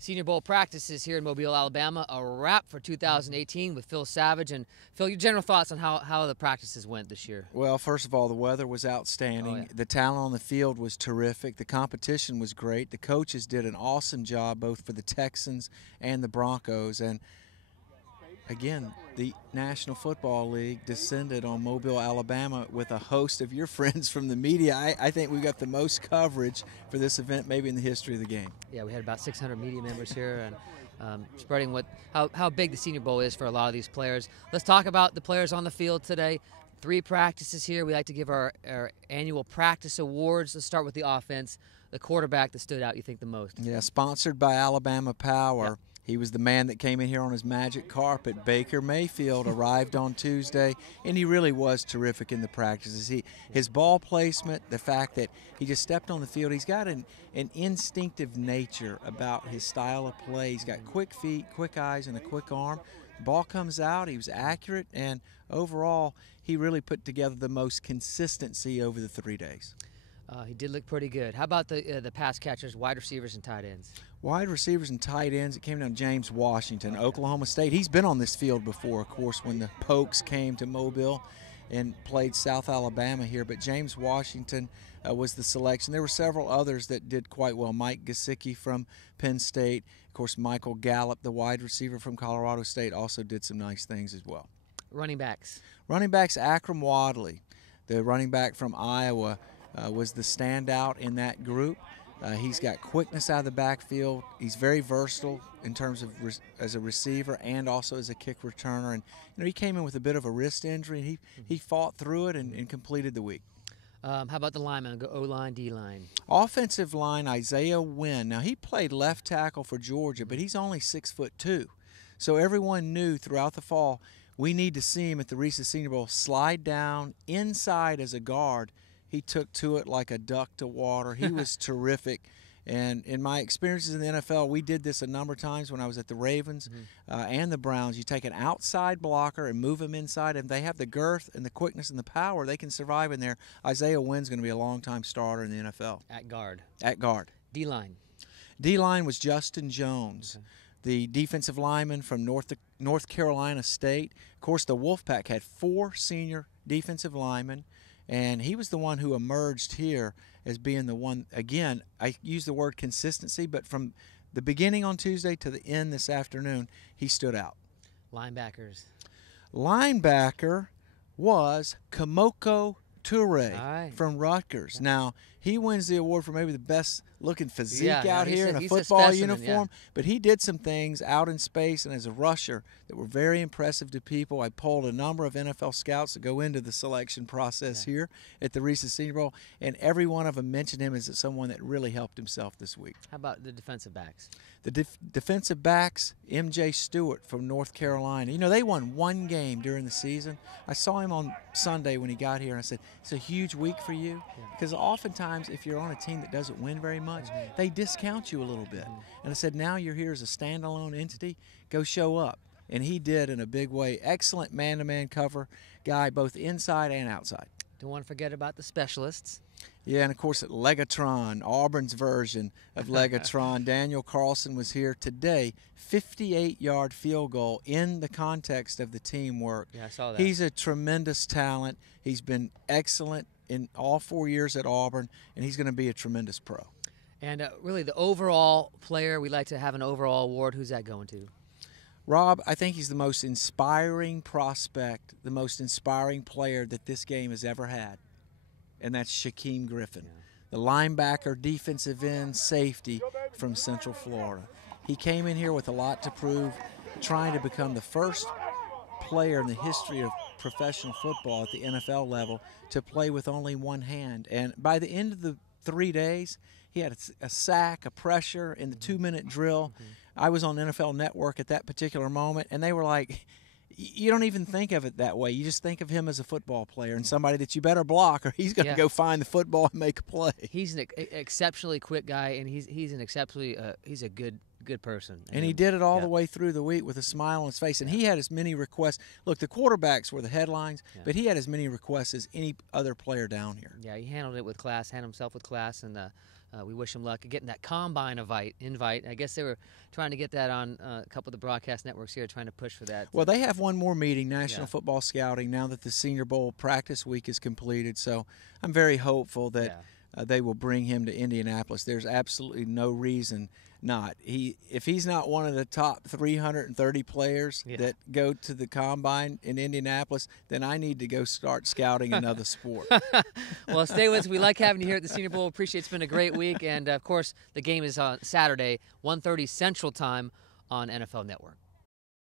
Senior Bowl practices here in Mobile, Alabama. A wrap for 2018 with Phil Savage. And Phil, your general thoughts on how the practices went this year? Well, first of all, the weather was outstanding. Oh, yeah. The talent on the field was terrific. The competition was great. The coaches did an awesome job both for the Texans and the Broncos. And again, the National Football League descended on Mobile, Alabama with a host of your friends from the media. I think we got the most coverage for this event maybe in the history of the game. Yeah, we had about 600 media members here and spreading how big the Senior Bowl is for a lot of these players. Let's talk about the players on the field today. 3 practices here. We like to give our annual practice awards. Let's start with the offense. The quarterback that stood out, you think, the most? Yeah, sponsored by Alabama Power. Yep. He was the man that came in here on his magic carpet. Baker Mayfield arrived on Tuesday, and he really was terrific in the practices. His ball placement, the fact that he just stepped on the field, he's got an instinctive nature about his style of play. He's got quick feet, quick eyes, and a quick arm. The ball comes out, he was accurate, and overall, he really put together the most consistency over the 3 days. He did look pretty good. How about the pass catchers, wide receivers, and tight ends? Wide receivers and tight ends, it came down to James Washington, Oklahoma State. He's been on this field before, of course, when the Pokes came to Mobile and played South Alabama here. But James Washington was the selection. There were several others that did quite well. Mike Gesicki from Penn State. Of course, Michael Gallup, the wide receiver from Colorado State, also did some nice things as well. Running backs. Running backs, Akram Wadley, the running back from Iowa, was the standout in that group. He's got quickness out of the backfield. He's very versatile in terms of as a receiver and also as a kick returner. And he came in with a bit of a wrist injury, and he fought through it and completed the week. How about the linemen? O-line, D-line. Offensive line, Isaiah Wynn. Now, he played left tackle for Georgia, but he's only 6'2". So everyone knew throughout the fall we need to see him at the Reese's Senior Bowl slide down inside as a guard. He took to it like a duck to water. He was terrific. And in my experiences in the NFL, we did this a number of times when I was at the Ravens and the Browns. You take an outside blocker and move him inside, and they have the girth and the quickness and the power. They can survive in there. Isaiah Wynn's going to be a long-time starter in the NFL. At guard. At guard. D-line. D-line was Justin Jones, the defensive lineman from North Carolina State. Of course, the Wolfpack had 4 senior defensive linemen. And he was the one who emerged here as being the one, again, I use the word consistency, but from the beginning on Tuesday to the end this afternoon, he stood out. Linebackers. Linebacker was Kamoko Toure from Rutgers. Now, he wins the award for maybe the best looking physique out here in a football uniform, but he did some things out in space and as a rusher that were very impressive to people. I polled a number of NFL scouts that go into the selection process here at the Reese's Senior Bowl, and every one of them mentioned him as someone that really helped himself this week. How about the defensive backs? The defensive backs, M.J. Stewart from North Carolina. You know, they won 1 game during the season. I saw him on Sunday when he got here, and I said, it's a huge week for you. Because oftentimes, if you're on a team that doesn't win very much, they discount you a little bit. And I said, now you're here as a standalone entity, go show up. And he did in a big way. Excellent man-to-man cover guy, both inside and outside. Don't want to forget about the specialists. Yeah, and of course at Legatron, Auburn's version of Legatron, Daniel Carlson was here today. 58-yard field goal in the context of the teamwork. Yeah, I saw that. He's a tremendous talent. He's been excellent in all 4 years at Auburn, and he's going to be a tremendous pro. And really the overall player, we like to have an overall award. Who's that going to? Rob, I think he's the most inspiring prospect, the most inspiring player that this game has ever had, and that's Shaquem Griffin, the linebacker, defensive end, safety from Central Florida. He came in here with a lot to prove, trying to become the first player in the history of professional football at the NFL level to play with only one hand. And by the end of the 3 days, he had a sack, a pressure in the 2-minute drill. I was on NFL Network at that particular moment, and they were like, you don't even think of it that way. You just think of him as a football player and somebody that you better block or he's going to go find the football and make a play. He's an exceptionally quick guy, and he's an exceptionally he's a good person. And he did it all the way through the week with a smile on his face. And he had as many requests. Look, the quarterbacks were the headlines, but he had as many requests as any other player down here. Yeah, he handled it with class, handled himself with class, and we wish him luck getting that combine invite. I guess they were trying to get that on a couple of the broadcast networks here, trying to push for that. Well, they have one more meeting, National Football Scouting, now that the Senior Bowl practice week is completed. So I'm very hopeful that they will bring him to Indianapolis. There's absolutely no reason not. If he's not one of the top 330 players that go to the combine in Indianapolis, then I need to go start scouting another sport. Well, stay with us. We like having you here at the Senior Bowl. Appreciate it's been a great week. And, of course, the game is on Saturday, 1:30 Central Time on NFL Network.